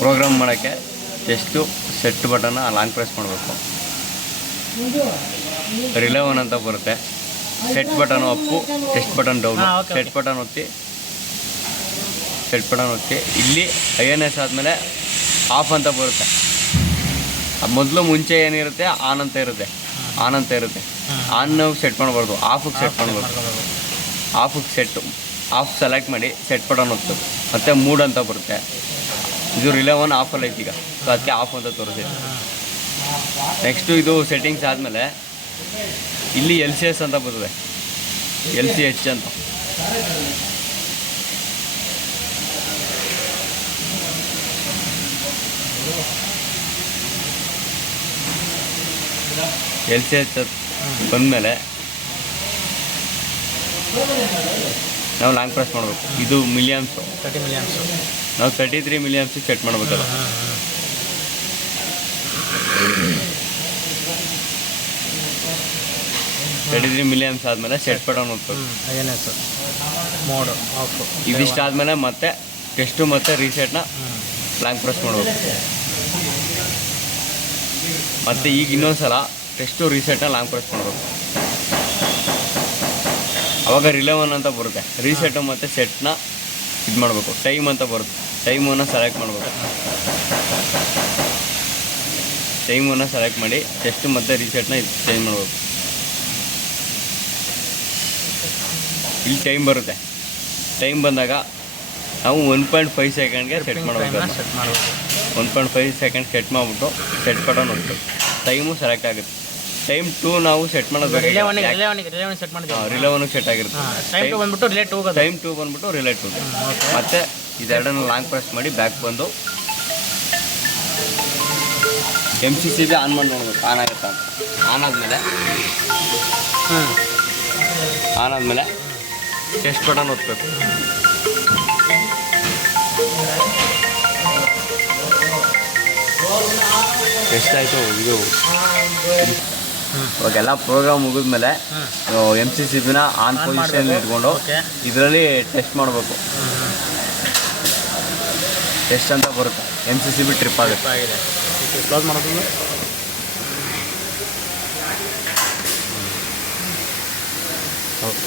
Program ಮಾಡೋಕ್ಕೆ just set ಬಟನ್ನ long press ಮಾಡಬೇಕು. ರಿಲೇ ಒನ್ ಅಂತ ಬರುತ್ತೆ. Set button Appu, test button down. Set button ಒತ್ತಿ ಇಲ್ಲಿ INS ಆದಮೇಲೆ ಆಫ್ ಅಂತ ಬರುತ್ತೆ. ಮೊದಲು ಮುಂಚೆ ಏನಿರುತ್ತೆ ಆನ್ ಅಂತ ಇರುತ್ತೆ. ಆನ್ ನಾವು ಸೆಟ್ ಮಾಡಬಾರ್ದು, ಆಫಿಗೆ ಸೆಟ್ ಮಾಡಬೇಕು. ಆಫ್ ಸೆಲೆಕ್ಟ್ ಮಾಡಿ ಸೆಟ್ ಬಟನ್ ಒತ್ತು. ಮತ್ತು ಮೂಡ್ ಅಂತ ಬರುತ್ತೆ. ಇದು ರಿಲೇ ಒನ್ ಆಫಲ್ಲಿ ಐತಿ ಈಗ, ಸೊ ಅದಕ್ಕೆ ಆಫ್ ಅಂತ ತೋರಿಸಿದೆ. ನೆಕ್ಸ್ಟು ಇದು ಸೆಟ್ಟಿಂಗ್ಸ್ ಆದಮೇಲೆ ಇಲ್ಲಿ LCS ಅಂತ ಬರ್ತದೆ, LCH ಅಂತ. LCH ಬಂದಮೇಲೆ ನಾವು ಲಾಂಗ್ ಪ್ರೆಸ್ ಮಾಡಬೇಕು. ಇದು ಮಿಲಿಯಮ್ಸು, 30 ಮಿಲಿಯಮ್ಸು. ನಾವು 33 ಮಿಲಿಯಮ್ಸಿಗೆ ಸೆಟ್ ಮಾಡಬೇಕಲ್ಲ. 33 ಮಿಲಿಯಮ್ಸ್ ಆದಮೇಲೆ ಸೆಟ್ ಬಟನ್ ಒತ್ತಬೇಕು. INS mode of. ಇದಿಷ್ಟು ಆದಮೇಲೆ ಮತ್ತೆ ಟೆಸ್ಟು ಮತ್ತು ರೀಸೆಟ್ನ ಲಾಂಗ್ ಪ್ರೆಸ್ ಮಾಡಬೇಕು. ಮತ್ತು ಈಗ ಇನ್ನೊಂದು ಸಲ ಟೆಸ್ಟು ರೀಸೆಟ್ನ ಲಾಂಗ್ ಪ್ರೆಸ್ ಮಾಡಬೇಕು. ಅವಾಗ ರಿಲೇ ಒನ್ ಅಂತ ಬರುತ್ತೆ. ರೀಸೆಟ್ಟು ಮತ್ತು ಸೆಟ್ನ ಇದು ಮಾಡಬೇಕು. ಟೈಮ್ ಅಂತ ಬರುತ್ತೆ, ಟೈಮನ್ನು ಸೆಲೆಕ್ಟ್ ಮಾಡಬೇಕು. ಟೈಮನ್ನು ಸೆಲೆಕ್ಟ್ ಮಾಡಿ ಟೆಸ್ಟು ಮತ್ತು ರೀಸೆಟ್ನ ಇದು ಚೇಂಜ್ ಮಾಡಬೇಕು. ಇಲ್ಲಿ ಟೈಮ್ ಬರುತ್ತೆ. ಟೈಮ್ ಬಂದಾಗ ನಾವು 1.5 ಸೆಕೆಂಡ್ಗೆ ಸೆಟ್ ಮಾಡಬೇಕು. 1.5 ಸೆಕೆಂಡ್ ಸೆಟ್ ಮಾಡಿಬಿಟ್ಟು ಸೆಟ್ ಬಟನ್ ಒತ್ತು. ಟೈಮು ಸೆಲೆಕ್ಟ್ ಆಗುತ್ತೆ. ಟೈಮ್ 2 ನಾವು ಸೆಟ್ ಮಾಡೋದು. ರಿಲೇ ಒನ್ ಸೆಟ್ ಮಾಡಿದ್ದೀವಿ. ರಿಲೇ ಒನ್ಗೆ ಸೆಟ್ ಆಗಿರುತ್ತೆ. ಟೈಮ್ 2 ಬಂದ್ಬಿಟ್ಟು ರಿಲೇ 2 ಮತ್ತು ಇದೆರಡನ್ನು ಲಾಂಗ್ ಪ್ರೆಸ್ ಮಾಡಿ ಬ್ಯಾಕ್ ಬಂದು MCCB ಆನ್ ಮಾಡಿ ನೋಡ್ಬೇಕು ಆನ್ ಆಗುತ್ತಾ ಅಂತ. ಆನಾದಮೇಲೆ ಟೆಸ್ಟ್ ಬಟನ್ ಒತ್ತಬೇಕು. ಎಷ್ಟಾಯಿತು ಇದು. ಇವಾಗೆಲ್ಲ ಪ್ರೋಗ್ರಾಮ್ ಮುಗಿದ್ಮೇಲೆ MCCBನ ಆನ್ ಪೊಸಿಷನ್ ಇಟ್ಕೊಂಡು ಇದರಲ್ಲಿ ಟೆಸ್ಟ್ ಮಾಡಬೇಕು. ಟೆಸ್ಟ್ ಅಂತ ಬರುತ್ತೆ. MCCB ಟ್ರಿಪ್ ಆಗುತ್ತೆ. ಕ್ಲೋಸ್ ಮಾಡೋದು. ಓಕೆ.